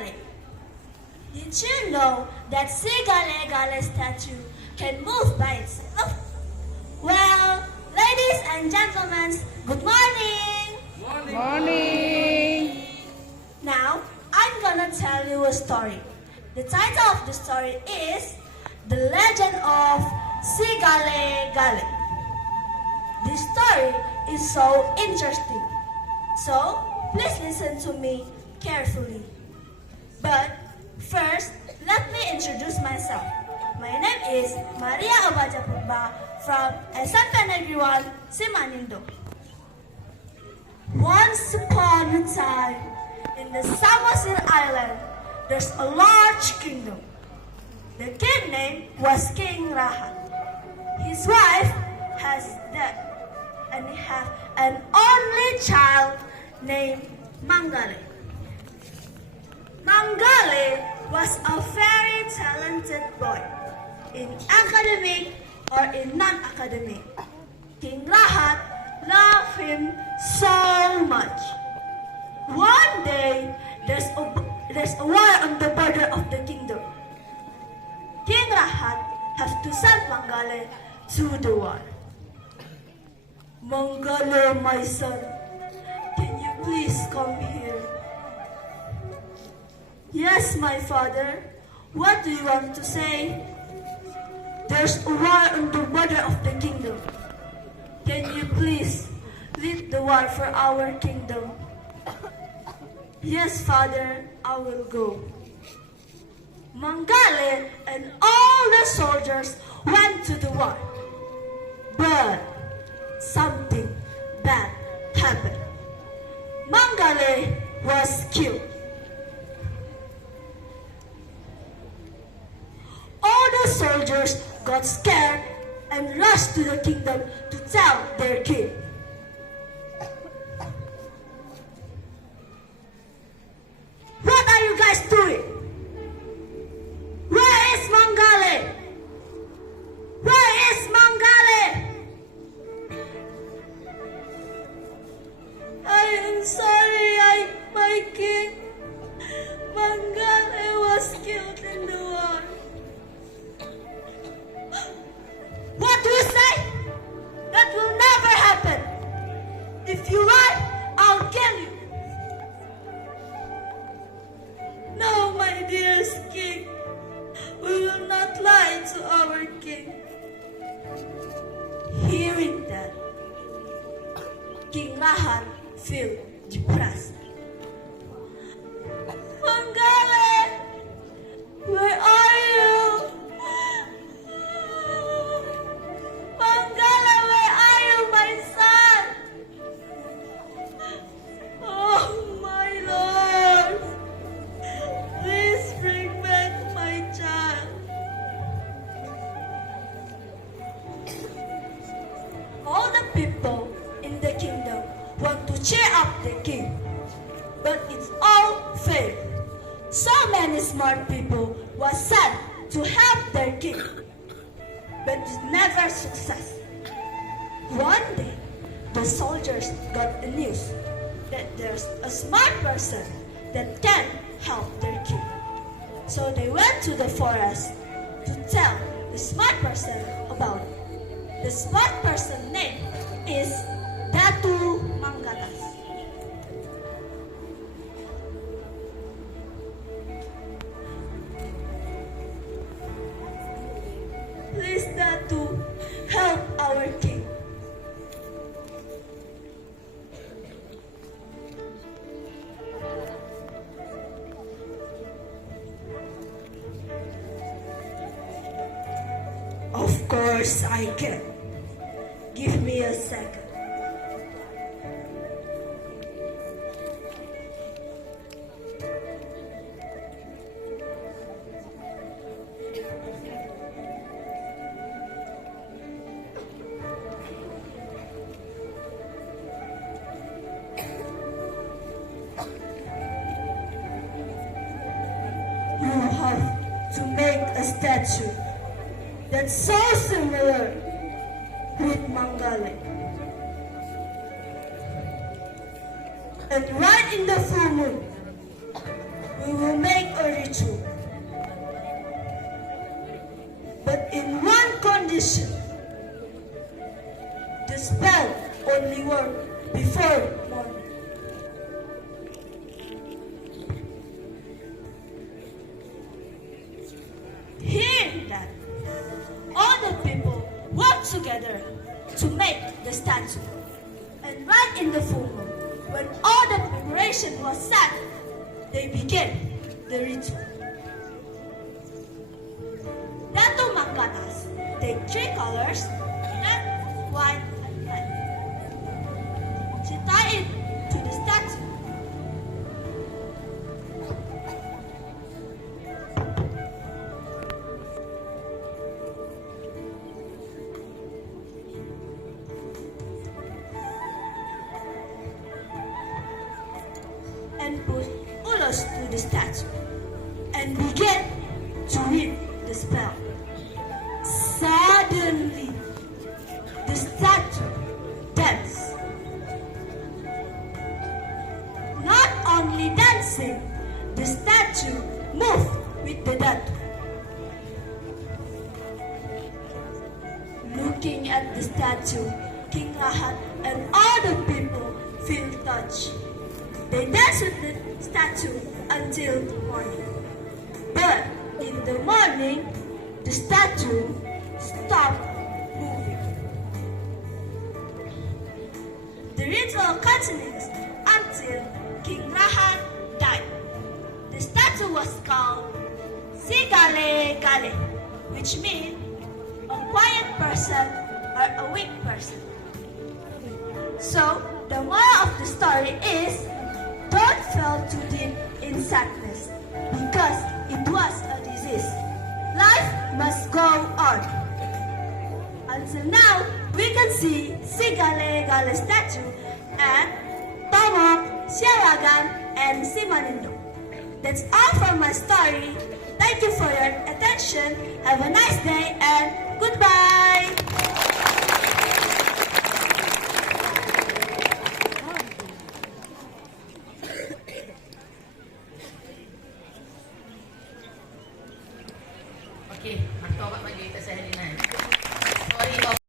Gale. Did you know that Sigale Gale Statue can move by itself? Well, ladies and gentlemen, good morning! Morning! Now, I'm gonna tell you a story. The title of the story is The Legend of Sigale Gale. This story is so interesting. So, please listen to me carefully. But first, let me introduce myself. My name is Maria Obaja Purba from SMP Negeri 1, Simanindo. Once upon a time, in the Samosir Island, there's a large kingdom. The king name was King Rahat. His wife has died, and he has an only child named Mangale. Mangale was a very talented boy, in academic or in non-academic. King Rahat loved him so much. One day, there's a war on the border of the kingdom. King Rahat has to send Mangale to the war. Mangale, my son, can you please come here? Yes, my father. What do you want to say? There's a war on the border of the kingdom. Can you please lead the war for our kingdom? Yes, father, I will go. Mangale and all the soldiers went to the war. But something bad happened. Mangale was killed. All the soldiers got scared and rushed to the kingdom to tell their king. What are you guys doing? Where is Mangale? Where is Mangale? I am sorry, my king. Mangale was killed in the war. What do you say? That will never happen. If you lie, I'll kill you. No, my dearest king. We will not lie to our king. Hearing that, King Rahat felt depressed. Mangale, where are you? Mangale, where are you, my son? Oh, my Lord, please bring back my child. All the people in the kingdom want to cheer up the king, but it's all failed. So many smart people were sent to help their king, but it never success. One day, the soldiers got the news that there's a smart person that can help their king. So they went to the forest to tell the smart person about it. The smart person's name is Datu Manggatas. Please, Datu, help our king. Of course I can. Give me a second. You have to make a statue that's so similar with Mangale. And right in the full moon, we we will make a ritual. But in one condition, the spell only works before morning. Hearing that, all the people work together to make the statue. And right in the full moon, when all the preparation was set, they began the ritual. Datu Mangkatas take 3 colors, red, white, and black. She tied it to the statue. And put ulos to the statue and began to read the spell. Suddenly, the statue danced. Not only dancing, the statue moved with the datu. Looking at the statue, King Rahat and all the people feel touched. They danced with the statue until morning. But in the morning, the statue stopped moving. The ritual continues until King Rahat died. The statue was called Sigale Gale, which means a quiet person or a weak person. So, the moral of the story is, don't fall too deep in sadness, because it was a disease. Life must go on. Until now, we can see Sigale Gale Statue and Tomok, Siaragan, and Simanindo. That's all from my story. Thank you for your attention. Have a nice day and goodbye! Okey, hantar awak bagi kita saya